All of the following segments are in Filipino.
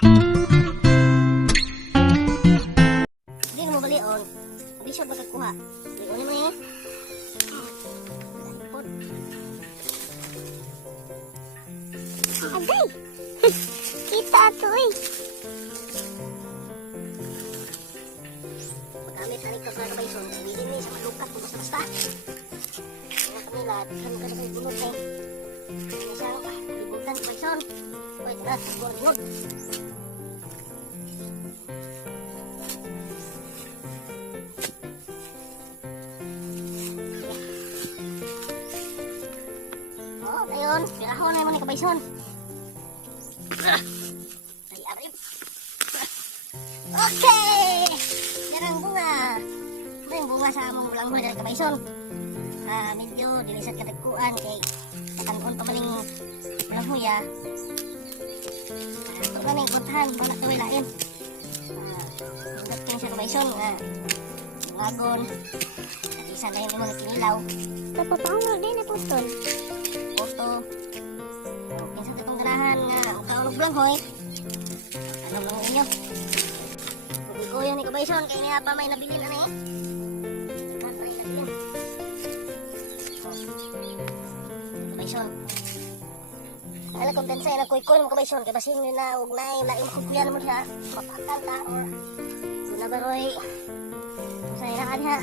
Hindi mo balion. Hindi siya magkakuha. Balion mo eh. Agay! Kita to eh. Pagkamit na rin ka sa kabayson, sabihin niya sa malukat kung basta-basta. Kaya kami lahat, kami ka sa bunod eh. Kaya siya, libutan sa kabayson. Uy, tara, buwag-buwag. Oh, ngayon, pirahon na naman ni kabayson. Ay, aray. Okay! Yan ang bunga. Ito yung bunga sa among langhoy dari kabayson. Medyo dilisat katagkuan kay katanon pa maning langhoy ito na na yung kuntahan, mga kaway lain. Hanggat kayo sa kabayson lagon at isa na yung mga kinilaw. Napapaulo din na putol. Oto. Minsan itong ganahan nga kaulog langhoy. Ano lang ninyo? Ko yung ni kabayson kaya nga pa may nabili na eh. May nabili. Kabayson. Ala kung tensay na kuy mo kabayson kay basin nyo na ug naay lain kukuyan mo siya mapakal ta or na baroy. Say na kaniha.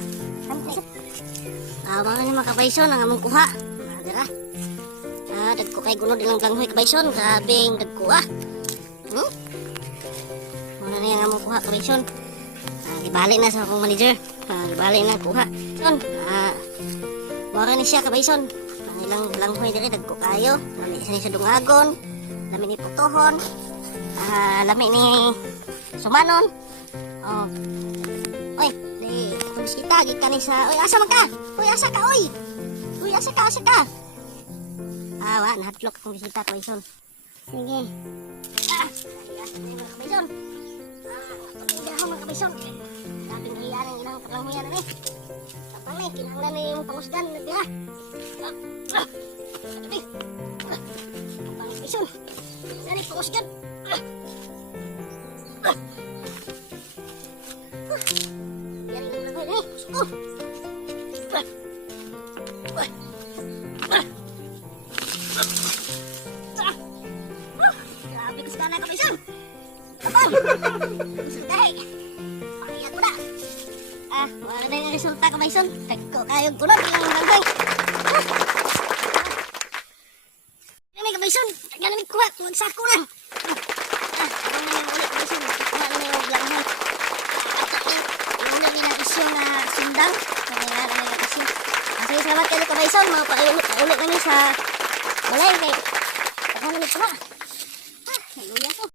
Mga ni mga kabayson ang among kuha. Dira. Dagko kay gunod ilang langhoy kabayson, grabeng dagko Muna na yung among kuha kabayson. Ibalik na sa akong manager. Ibalik na kuha. Wara ni siya kabayson. Ang ilang langhoy diri dagko kayo. Lami isa ni sa dungagon. Lami ni putohon. Lami ni sumanon. Oh. Oy, di tulis kita gikan ni sa. Oy, asa man ka? Oy, asa ka oy? Oy, asa ka? Asa ka? Wa nahatlok akong bisita kabayson. Sige. Kabayson. Ako mga kabayson. Dating hiyan ang ilang kapanghuyan na Tapang na kinahanglan na yung pangusgan. Nagdira. Sabi. Tapang kabayson. Nari pangusgan. Yan yung langhoy na Suko. Grabe ko sa tanay kabayson. Tapang. Resultay. Pahiyat mo na. Wala na yung resulta kabayson. Tagko kayong kunod ilang langhoy. Yan kabayson. Tagal namin kuha. Magsako lang. Ano na yung ulit kabayson. Kuha na yung langhoy. Yung ulit na isyo na sundang. Kaya nga namin yung isyo. Sige, salamat kayo kabayson. Paulit namin sa balay. Tagal namin kuha. Naluya ko.